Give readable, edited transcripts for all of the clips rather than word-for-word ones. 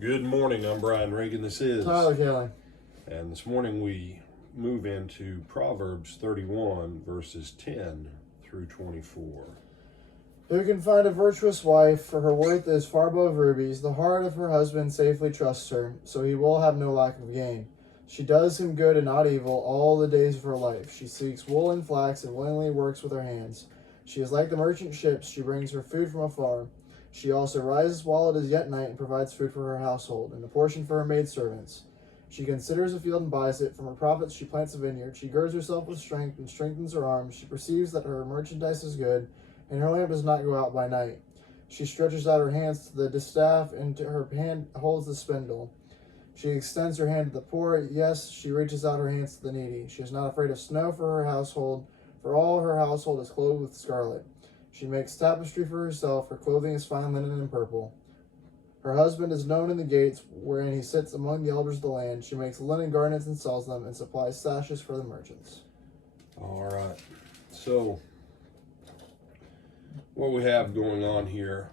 Good morning, I'm Brian Reagan, this is Tyler Kelly. And this morning we move into Proverbs 31 verses 10 through 24. Who can find a virtuous wife? For her worth is far above rubies. The heart of her husband safely trusts her, so he will have no lack of gain. She does him good and not evil all the days of her life. She seeks wool and flax and willingly works with her hands. She is like the merchant ships. She brings her food from afar. She also rises while it is yet night and provides food for her household and a portion for her maidservants. She considers a field and buys it. From her profits she plants a vineyard. She girds herself with strength and strengthens her arms. She perceives that her merchandise is good, and her lamp does not go out by night. She stretches out her hands to the distaff, and to her hand holds the spindle. She extends her hand to the poor. Yes, she reaches out her hands to the needy. She is not afraid of snow for her household, for all her household is clothed with scarlet. She makes tapestry for herself. Her clothing is fine linen and purple. Her husband is known in the gates, wherein he sits among the elders of the land. She makes linen garments and sells them, and supplies sashes for the merchants. All right, so what we have going on here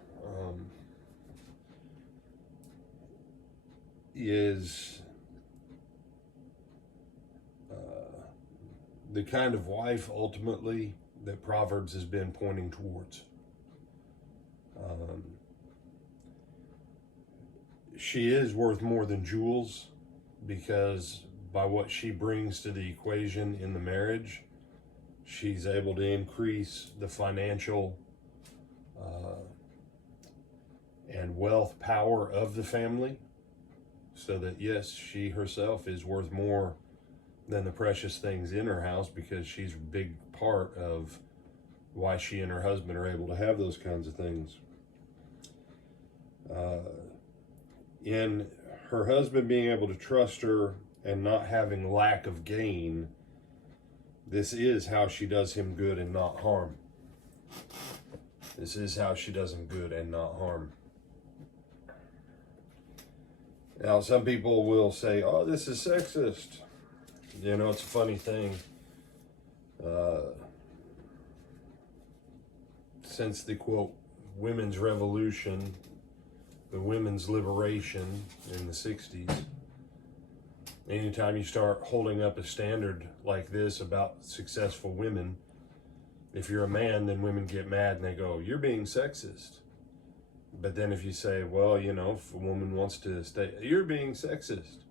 is the kind of wife ultimately that Proverbs has been pointing towards. She is worth more than jewels, because by what she brings to the equation in the marriage, she's able to increase the financial and wealth power of the family, so that yes, she herself is worth more than the precious things in her house, because she's a big part of why she and her husband are able to have those kinds of things. In her husband being able to trust her and not having lack of gain, this is how she does him good and not harm. This is how she does him good and not harm. Now, some people will say, oh, this is sexist. You know, it's a funny thing. Since the, quote, women's revolution, the women's liberation in the 60s, anytime you start holding up a standard like this about successful women, if you're a man, then women get mad and they go, you're being sexist. But then if you say, well, you know, if a woman wants to stay, you're being sexist.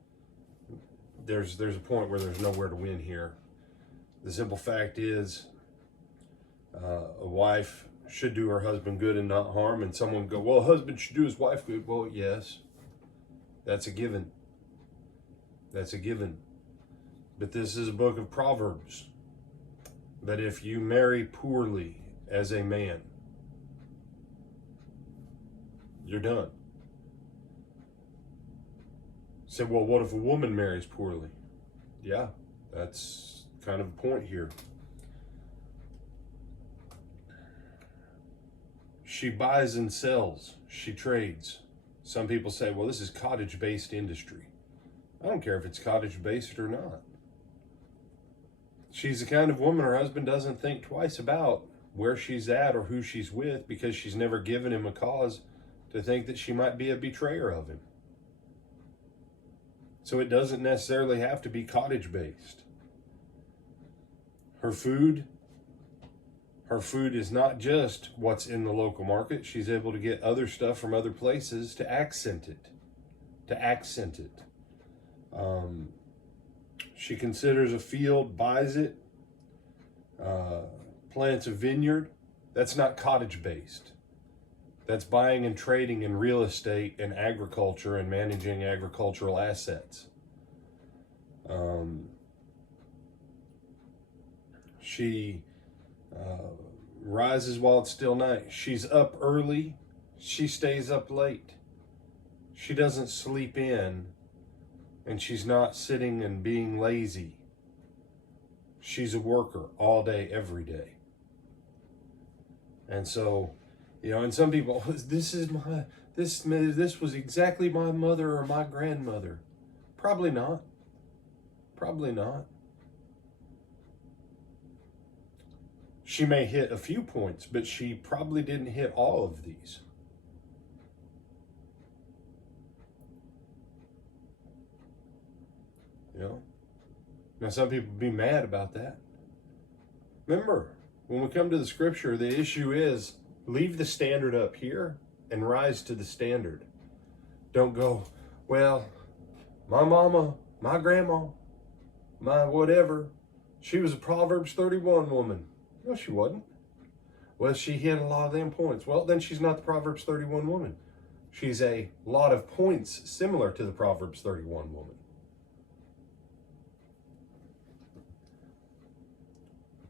There's a point where there's nowhere to win here. The simple fact is, a wife should do her husband good and not harm. And someone go, well, a husband should do his wife good. Well, yes, that's a given. That's a given. But this is a book of Proverbs, that if you marry poorly as a man, you're done. Say, well, what if a woman marries poorly? Yeah, that's kind of the point here. She buys and sells. She trades. Some people say, well, this is cottage-based industry. I don't care if it's cottage-based or not. She's the kind of woman her husband doesn't think twice about where she's at or who she's with, because she's never given him a cause to think that she might be a betrayer of him. So it doesn't necessarily have to be cottage-based. Her food is not just what's in the local market. She's able to get other stuff from other places to accent it. She considers a field, buys it, plants a vineyard. That's not cottage-based. That's buying and trading in real estate and agriculture and managing agricultural assets. She rises while it's still night. She's up early. She stays up late. She doesn't sleep in, and she's not sitting and being lazy. She's a worker all day, every day. And so, you know, and some people, this was exactly my mother or my grandmother. Probably not. Probably not. She may hit a few points, but she probably didn't hit all of these. You know? Now, some people be mad about that. Remember, when we come to the scripture, the issue is leave the standard up here and rise to the standard. Don't go, well, my mama, my grandma, my whatever, she was a Proverbs 31 woman. No, she wasn't. Well, she hit a lot of them points. Well, then she's not the Proverbs 31 woman. She's a lot of points similar to the Proverbs 31 woman.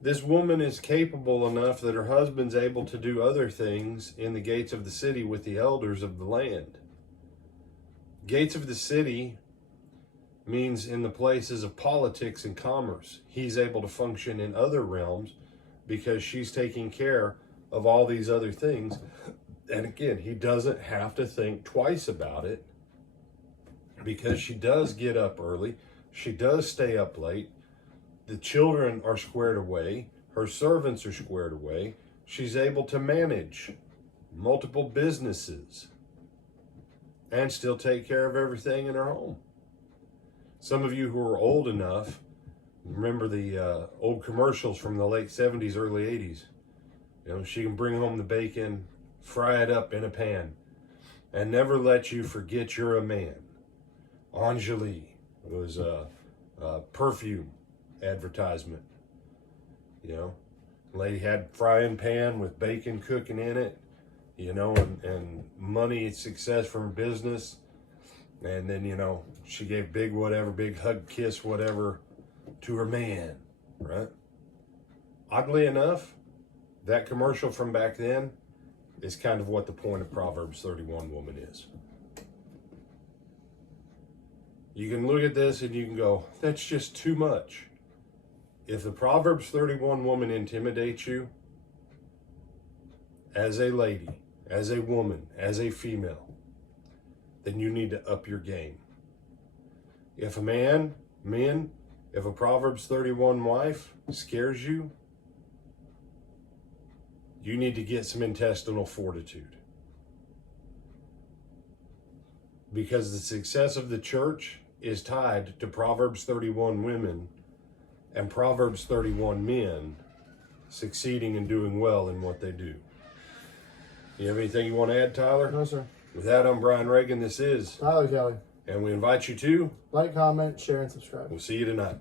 This woman is capable enough that her husband's able to do other things in the gates of the city with the elders of the land. Gates of the city means in the places of politics and commerce. He's able to function in other realms because she's taking care of all these other things. And again, he doesn't have to think twice about it because she does get up early. She does stay up late. The children are squared away. Her servants are squared away. She's able to manage multiple businesses and still take care of everything in her home. Some of you who are old enough remember the old commercials from the late 70s, early 80s. You know, she can bring home the bacon, fry it up in a pan, and never let you forget you're a man. Anjali was a perfume advertisement. You know, lady had frying pan with bacon cooking in it, you know, and money, success from her business. And then, you know, she gave big hug, kiss, whatever to her man, right? Oddly enough, that commercial from back then is kind of what the point of Proverbs 31 woman is. You can look at this and you can go, that's just too much. If the Proverbs 31 woman intimidates you as a lady, as a woman, as a female, then you need to up your game. If if a Proverbs 31 wife scares you, you need to get some intestinal fortitude. Because the success of the church is tied to Proverbs 31 women and Proverbs 31 men succeeding and doing well in what they do. You have anything you want to add, Tyler? No, sir. With that, I'm Brian Reagan. This is Tyler Kelly. And we invite you to like, comment, share, and subscribe. We'll see you tonight.